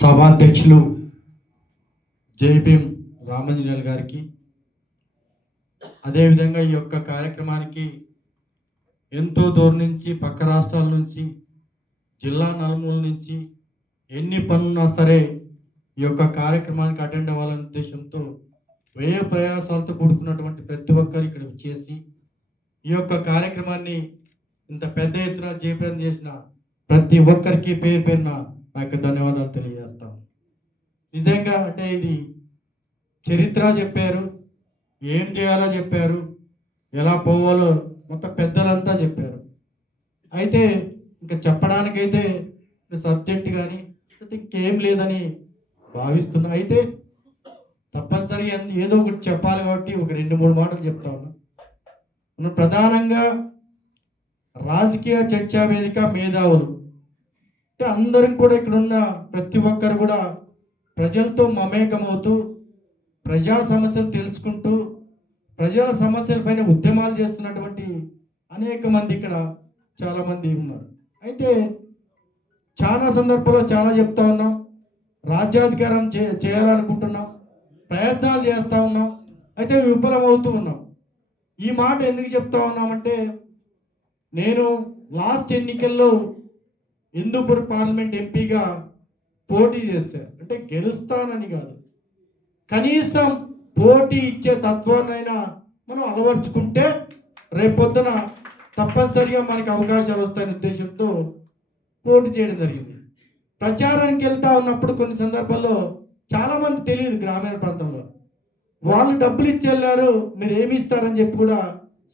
సభాధ్యక్షులు జైభీం రామంజనేయులు గారికి, అదేవిధంగా ఈ యొక్క కార్యక్రమానికి ఎంతో దూరం నుంచి, పక్క రాష్ట్రాల నుంచి, జిల్లా నలుమూల నుంచి ఎన్ని పనున్నా సరే ఈ యొక్క కార్యక్రమానికి అటెండ్ అవ్వాలనే ఉద్దేశంతో వ్యయ ప్రయాసాలతో కూడుకున్నటువంటి ప్రతి ఒక్కరు ఇక్కడ వచ్చేసి ఈ యొక్క కార్యక్రమాన్ని ఇంత పెద్ద ఎత్తున జయప్రదం చేసిన ప్రతి ఒక్కరికి పేరు పేరున నా యొక్క ధన్యవాదాలు తెలియజేస్తాను. నిజంగా అంటే ఇది చరిత్ర చెప్పారు, ఏం చేయాలో చెప్పారు, ఎలా పోవాలో మొత్తం పెద్దలంతా చెప్పారు. అయితే ఇంకా చెప్పడానికైతే సబ్జెక్ట్ కానీ ఇంకేం లేదని భావిస్తున్నా. అయితే తప్పనిసరిగా ఏదో ఒకటి చెప్పాలి కాబట్టి ఒక 2-3 మాటలు చెప్తా ఉన్నా. మనం ప్రధానంగా రాజకీయ చర్చా వేదిక మేధావులు అంటే అందరం కూడా ఇక్కడున్న ప్రతి ఒక్కరు కూడా ప్రజలతో మమేకమవుతూ ప్రజా సమస్యలు తెలుసుకుంటూ ప్రజల సమస్యలపైన ఉద్యమాలు చేస్తున్నటువంటి అనేక మంది ఇక్కడ చాలామంది ఉన్నారు. అయితే చాలా సందర్భాల్లో చాలా చెప్తా ఉన్నాం, రాజ్యాధికారం చేయాలనుకుంటున్నాం, ప్రయత్నాలు చేస్తూ ఉన్నాం, అయితే విఫలమవుతూ ఉన్నాం. ఈ మాట ఎందుకు చెప్తా ఉన్నామంటే, నేను లాస్ట్ ఎన్నికల్లో హిందూపూర్ పార్లమెంట్ ఎంపీగా పోటీ చేశాను. అంటే గెలుస్తానని కాదు, కనీసం పోటీ ఇచ్చే తత్వాన్నైనా మనం అలవర్చుకుంటే రేపొద్దున తప్పనిసరిగా మనకి అవకాశాలు వస్తాయనే ఉద్దేశంతో పోటీ చేయడం జరిగింది. ప్రచారానికి వెళ్తా ఉన్నప్పుడు కొన్ని సందర్భాల్లో చాలామంది తెలియదు, గ్రామీణ ప్రాంతంలో వాళ్ళు డబ్బులు ఇచ్చి వెళ్ళారు, మీరు ఏమి ఇస్తారని చెప్పి కూడా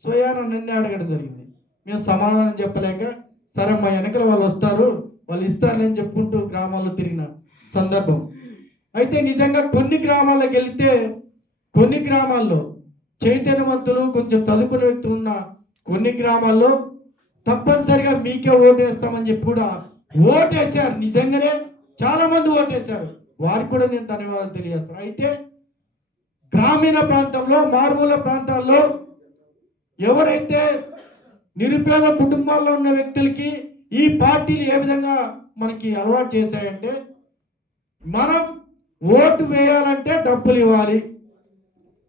స్వయాన నన్నే అడగడం జరిగింది. మేము సమాధానం చెప్పలేక, సరే మా వెనకల వాళ్ళు వస్తారు, వాళ్ళు ఇస్తారని చెప్పుకుంటూ గ్రామాల్లో తిరిగిన సందర్భం. అయితే నిజంగా కొన్ని గ్రామాల్లోకి వెళితే కొన్ని గ్రామాల్లో చైతన్యవంతులు కొంచెం చదువుకున్న వ్యక్తులు ఉన్న కొన్ని గ్రామాల్లో తప్పనిసరిగా మీకే ఓటేస్తామని చెప్పి కూడా ఓటేశారు. నిజంగానే చాలామంది ఓటేశారు, వారికి కూడా నేను ధన్యవాదాలు తెలియజేస్తాను. అయితే గ్రామీణ ప్రాంతంలో, మారుమూల ప్రాంతాల్లో ఎవరైతే నిరుపేద కుటుంబాల్లో ఉన్న వ్యక్తులకి ఈ పార్టీలు ఏ విధంగా మనకి అలవాటు చేశాయంటే, మనం ఓటు వేయాలంటే డబ్బులు ఇవ్వాలి,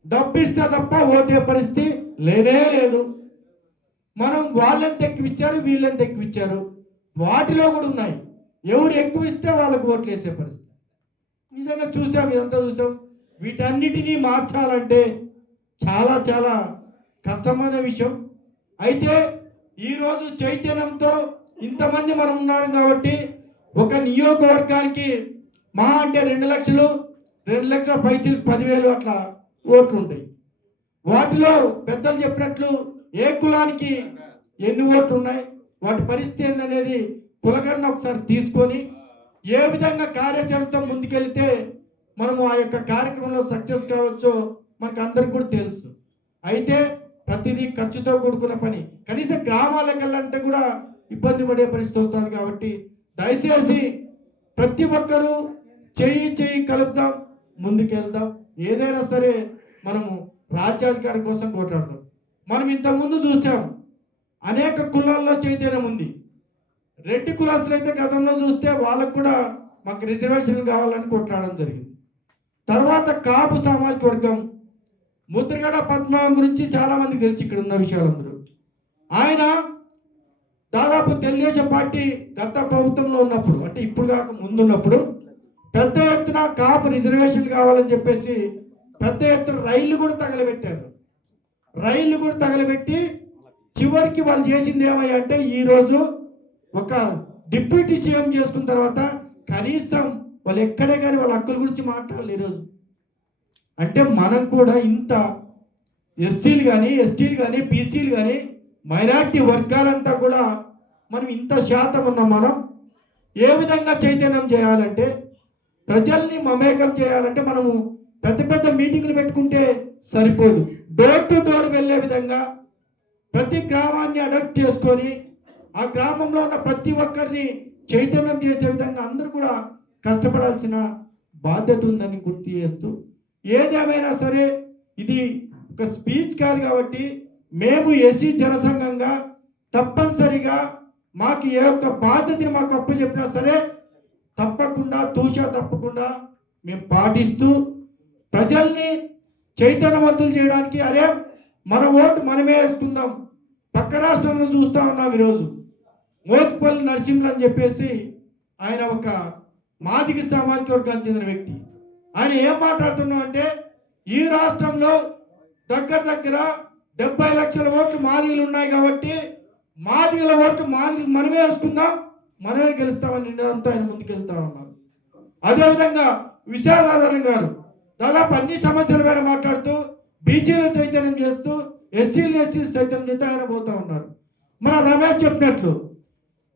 డబ్బు ఇస్తే తప్ప ఓటే పరిస్థితి లేనే లేదు. మనం వాళ్ళని ఎక్కువిచ్చారు, వీళ్ళని ఎక్కువిచ్చారు, వాటిలో కూడా ఉన్నాయి. ఎవరు ఎక్కువ ఇస్తే వాళ్ళకు ఓట్లు వేసే పరిస్థితి నిజంగా చూసాం, ఇదంతా చూసాం. వీటన్నిటినీ మార్చాలంటే చాలా చాలా కష్టమైన విషయం. అయితే ఈరోజు చైతన్యంతో ఇంతమంది మనం ఉన్నాం కాబట్టి ఒక నియోజకవర్గానికి మా అంటే 2 లక్షలు 2 లక్షల పైచిలకు 10,000 అట్లా ఓట్లు ఉంటాయి. వాటిలో పెద్దలు చెప్పినట్లు ఏ కులానికి ఎన్ని ఓట్లు ఉన్నాయి, వాటి పరిస్థితి ఏందనేది కులగణన ఒకసారి తీసుకొని ఏ విధంగా కార్యాచరణతో ముందుకెళ్తే మనము ఆ యొక్క కార్యక్రమంలో సక్సెస్ కావచ్చో మనకు అందరికి కూడా తెలుసు. అయితే ప్రతిదీ ఖర్చుతో కూడుకున్న పని, కనీసం గ్రామాలకు వెళ్ళాలంటే కూడా ఇబ్బంది పడే పరిస్థితి వస్తుంది. కాబట్టి దయచేసి ప్రతి ఒక్కరూ చెయ్యి కలుపుదాం, ముందుకెళ్దాం. ఏదైనా సరే మనము రాజ్యాధికారం కోసం కొట్లాడదాం. మనం ఇంతకుముందు చూసాం, అనేక కులాల్లో చైతన్యం ఉంది. రెడ్డి కులస్తులు అయితే గతంలో చూస్తే వాళ్ళకు కూడా మాకు రిజర్వేషన్లు కావాలని కొట్లాడడం జరిగింది. తర్వాత కాపు సామాజిక వర్గం, ముద్రగడ పద్మనాభం గురించి చాలామందికి తెలిసి ఇక్కడ ఉన్న విషయాలందరూ. ఆయన దాదాపు తెలుగుదేశం పార్టీ గత ప్రభుత్వంలో ఉన్నప్పుడు, అంటే ఇప్పుడు కాక ముందు ఉన్నప్పుడు, పెద్ద ఎత్తున కాపు రిజర్వేషన్లు కావాలని చెప్పేసి పెద్ద ఎత్తున రైళ్లు కూడా తగలబెట్టి చివరికి వాళ్ళు చేసింది ఏమయ్యా అంటే, ఈరోజు ఒక డిప్యూటీ సీఎం చేసుకున్న తర్వాత కనీసం వాళ్ళు ఎక్కడే కానీ వాళ్ళ హక్కుల గురించి మాట్లాడాలి ఈరోజు. అంటే మనం కూడా ఇంత ఎస్సీలు కానీ, ఎస్టీలు కానీ, బీసీలు కానీ, మైనారిటీ వర్గాలంతా కూడా మనం ఇంత శాతం ఉన్నాం. మనం ఏ విధంగా చైతన్యం చేయాలంటే, ప్రజల్ని మమేకం చేయాలంటే మనము పెద్ద పెద్ద మీటింగులు పెట్టుకుంటే సరిపోదు. డోర్ టు డోర్ వెళ్ళే విధంగా ప్రతి గ్రామాన్ని అడాప్ట్ చేసుకొని ఆ గ్రామంలో ఉన్న ప్రతి ఒక్కరిని చైతన్యం చేసే విధంగా అందరూ కూడా కష్టపడాల్సిన బాధ్యత ఉందని గుర్తు చేస్తూ, ఏదేమైనా సరే ఇది ఒక స్పీచ్ కాదు కాబట్టి మేము ఎస్సీ జనసంఘంగా తప్పనిసరిగా మాకు ఏ ఒక్క బాధ్యతని మాకు అప్పచెప్పినా సరే తప్పకుండా తూచా తప్పకుండా మేము పాటిస్తూ ప్రజల్ని చైతన్యవంతులు చేయడానికి అరే మన ఓటు మనమే వేసుకుందాం. పక్క రాష్ట్రంలో చూస్తూ ఉన్నాం ఈరోజు మోత్పల్లి నరసింహులు అని చెప్పేసి ఆయన ఒక మాదిగ సామాజిక వర్గానికి చెందిన వ్యక్తి. ఆయన ఏం మాట్లాడుతున్నాం అంటే ఈ రాష్ట్రంలో దగ్గర 70 లక్షల ఓట్లు మాదిగలు ఉన్నాయి కాబట్టి మాదిగల ఓట్లు మాదిగలు మనమే వేసుకుందాం, మనమే గెలుస్తామని నిందంతా ఆయన ముందుకెళ్తా ఉన్నారు. అదేవిధంగా విశాలాధారం గారు దాదాపు అన్ని సమస్యల మీద మాట్లాడుతూ బీసీలు చైతన్యం చేస్తూ ఎస్సీలు ఎస్సీలు చైతన్యం చేస్తూ ఆయన పోతూ ఉన్నారు. మన రమేష్ చెప్పినట్లు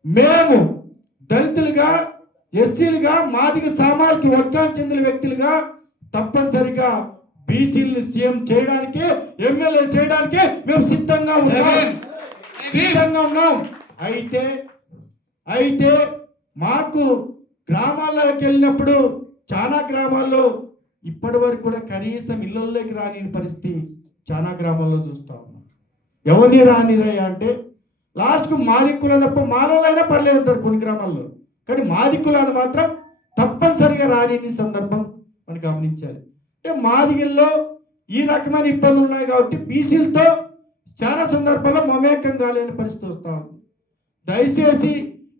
మేము దళితులుగా ఎస్సీలుగా మాదిగ సామాజిక వర్గానికి చెందిన వ్యక్తులుగా తప్పనిసరిగా బీసీలను సీఎం చేయడానికి ఎమ్మెల్యే చేయడానికి మేము సిద్ధంగా ఉన్నాం. అయితే మాకు గ్రామాల్లోకి వెళ్ళినప్పుడు చాలా గ్రామాల్లో ఇప్పటి వరకు కూడా కనీసం ఇళ్ళల్లోకి రాని పరిస్థితి చాలా గ్రామాల్లో చూస్తా ఉన్నాం. ఎవరిని రానిరయ్యా అంటే లాస్ట్కు మాది కులం తప్ప మానవులైనా పర్లేదు అంటారు కొన్ని గ్రామాల్లో, కానీ మాది కులాన్ని మాత్రం తప్పనిసరిగా రాని సందర్భం మనం గమనించాలి. అంటే మాదిగల్లో ఈ రకమైన ఇబ్బందులు ఉన్నాయి కాబట్టి బీసీలతో చాలా సందర్భాల్లో మమేకం కాలేని పరిస్థితి వస్తూ ఉంది. దయచేసి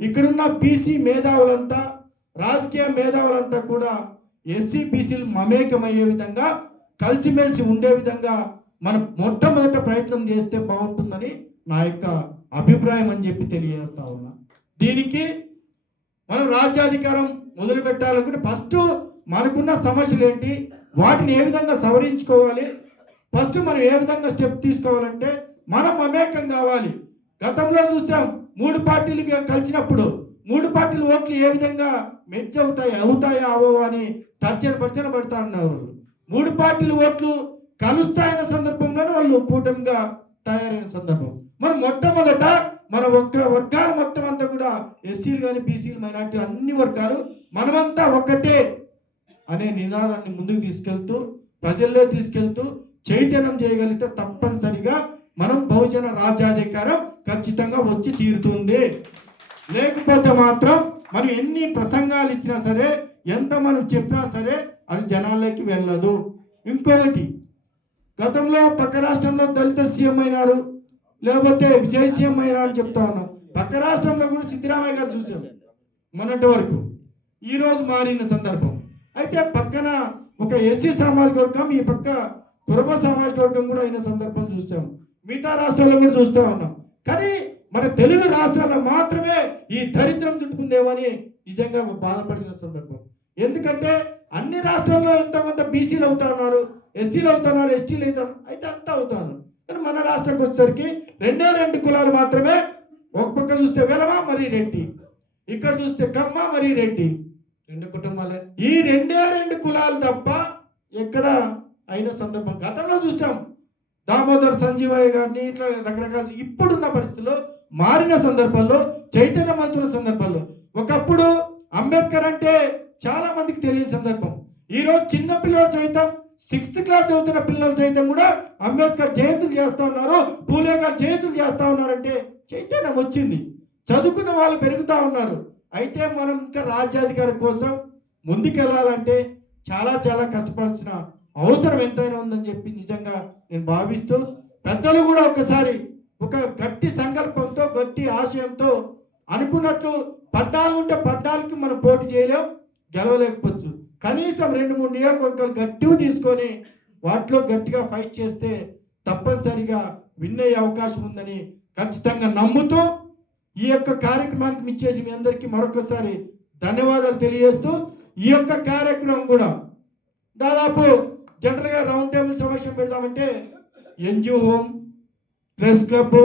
ఇక్కడున్న బీసీ మేధావులంతా రాజకీయ మేధావులంతా కూడా ఎస్సీ బీసీలు మమేకమయ్యే విధంగా కలిసిమెలిసి ఉండే విధంగా మనం మొట్టమొదట ప్రయత్నం చేస్తే బాగుంటుందని నా యొక్క అభిప్రాయం అని చెప్పి తెలియజేస్తా ఉన్నా. దీనికి మనం రాజ్యాధికారం మొదలు పెట్టాలనుకుంటే ఫస్ట్ మనకున్న సమస్యలు ఏంటి, వాటిని ఏ విధంగా సవరించుకోవాలి, ఫస్ట్ మనం ఏ విధంగా స్టెప్ తీసుకోవాలంటే మనం మమేకం కావాలి. గతంలో చూసాం 3 పార్టీలుగా కలిసినప్పుడు 3 పార్టీల ఓట్లు ఏ విధంగా మెచ్ అవుతాయా అవో అని తర్చన పడతా అన్నారు. 3 పార్టీల ఓట్లు కలుస్తాయన్న సందర్భంలోనే వాళ్ళు కూటమిగా తయారైన సందర్భం. మనం మొట్టమొదట మన వర్గాలు మొత్తం అంతా కూడా ఎస్సీలు కానీ బీసీలు మైనార్టీ అన్ని వర్గాలు మనమంతా ఒక్కటే అనే నినాదాన్ని ముందుకు తీసుకెళ్తూ ప్రజల్లో తీసుకెళ్తూ చైతన్యం చేయగలిగితే తప్పనిసరిగా మనం బహుజన రాజ్యాధికారం ఖచ్చితంగా వచ్చి తీరుతుంది. లేకపోతే మాత్రం మనం ఎన్ని ప్రసంగాలు ఇచ్చినా సరే, ఎంత మనం చెప్పినా సరే అది జనాల్లోకి వెళ్ళదు. ఇంకొకటి, గతంలో పక్క రాష్ట్రంలో దళిత సీఎం అయినారు, లేకపోతే విజయ్ సీఎం అయినారు అని చెప్తా ఉన్నాం. పక్క రాష్ట్రంలో కూడా సిద్ధరామయ్య గారు చూసాం మొన్నటి వరకు, ఈరోజు మారిన సందర్భం. అయితే పక్కన ఒక ఎస్సీ సామాజిక వర్గం, ఈ పక్క కురుబ సామాజిక వర్గం కూడా అయిన సందర్భం చూసాం. మిగతా రాష్ట్రాల్లో కూడా చూస్తూ ఉన్నాం. కానీ మన తెలుగు రాష్ట్రాల్లో మాత్రమే ఈ దరిద్రం చుట్టుకుందేమని నిజంగా బాధపడిన సందర్భం. ఎందుకంటే అన్ని రాష్ట్రాల్లో ఎంతమంది బీసీలు అవుతా ఉన్నారు, ఎస్సీలు అవుతున్నారు, ఎస్టీలు అవుతారు, అయితే అంతా అవుతాను. కానీ మన రాష్ట్రానికి వచ్చేసరికి 2 కులాలు మాత్రమే. ఒక పక్క చూస్తే వెలమ మరి రెడ్డి, ఇక్కడ చూస్తే కమ్మ మరి రెడ్డి, 2 కుటుంబాలే. ఈ 2 కులాలు తప్ప ఎక్కడ అయిన సందర్భం గతంలో చూసాం. దామోదర్ సంజీవయ్య గారిని ఇట్లా రకరకాల ఇప్పుడున్న పరిస్థితుల్లో మారిన సందర్భాల్లో చైతన్యవంతుల సందర్భాల్లో ఒకప్పుడు అంబేద్కర్ అంటే చాలా మందికి తెలియని సందర్భం. ఈరోజు చిన్న పిల్లలు సైతం 6th క్లాస్ చదువుతున్న పిల్లలు సైతం కూడా అంబేద్కర్ జయంతులు చేస్తూ ఉన్నారు, పూలే గారు జయంతులు చేస్తూ ఉన్నారంటే చైతన్యం వచ్చింది. చదువుకున్న వాళ్ళు పెరుగుతూ ఉన్నారు. అయితే మనం ఇంకా రాజ్యాధికారం కోసం ముందుకెళ్ళాలంటే చాలా కష్టపడాల్సిన అవసరం ఎంతైనా ఉందని చెప్పి నిజంగా నేను భావిస్తూ, పెద్దలు కూడా ఒకసారి ఒక గట్టి సంకల్పంతో గట్టి ఆశయంతో అనుకున్నట్లు 14 ఉంటే 14కి మనం పోటీ చేయలేం, గెలవలేకపోవచ్చు. కనీసం 2-3 నియోజకవర్గాలు గట్టిగా తీసుకొని వాటిలో గట్టిగా ఫైట్ చేస్తే తప్పనిసరిగా విన్ అయ్యే అవకాశం ఉందని ఖచ్చితంగా నమ్ముతూ ఈ యొక్క కార్యక్రమానికి ఇచ్చేసి మీ అందరికీ మరొకసారి ధన్యవాదాలు తెలియజేస్తూ, ఈ యొక్క కార్యక్రమం కూడా దాదాపు జనరల్గా రౌండ్ టేబుల్ సమావేశం పెడదామంటే ఎన్జిఓ హోమ్, ప్రెస్ క్లబ్,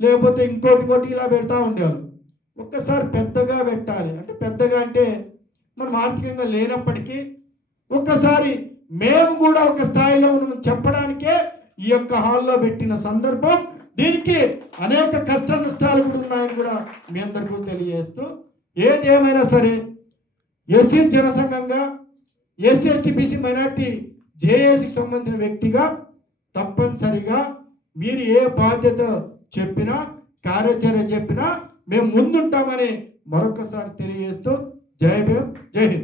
లేకపోతే ఇంకోటి ఇలా పెడతా ఉండేవాళ్ళు. ఒక్కసారి పెద్దగా పెట్టాలి. అంటే పెద్దగా అంటే మనం ఆర్థికంగా లేనప్పటికీ ఒక్కసారి మేము కూడా ఒక స్థాయిలో మనం చెప్పడానికే ఈ యొక్క హాల్లో పెట్టిన సందర్భం. దీనికి అనేక కష్ట నష్టాలు కూడా ఉన్నాయని కూడా మీ అందరికీ తెలియజేస్తూ, ఏది ఏమైనా సరే ఎస్సీ జనసంఘంగా ఎస్సీ ఎస్టీ బీసీ మైనార్టీ జేఏసీకి సంబంధించిన వ్యక్తిగా తప్పనిసరిగా మీరు ఏ బాధ్యత చెప్పినా కార్యాచరణ చెప్పినా మేము ముందుంటామని మరొకసారి తెలియజేస్తూ జై భీమ్, జై హింద్.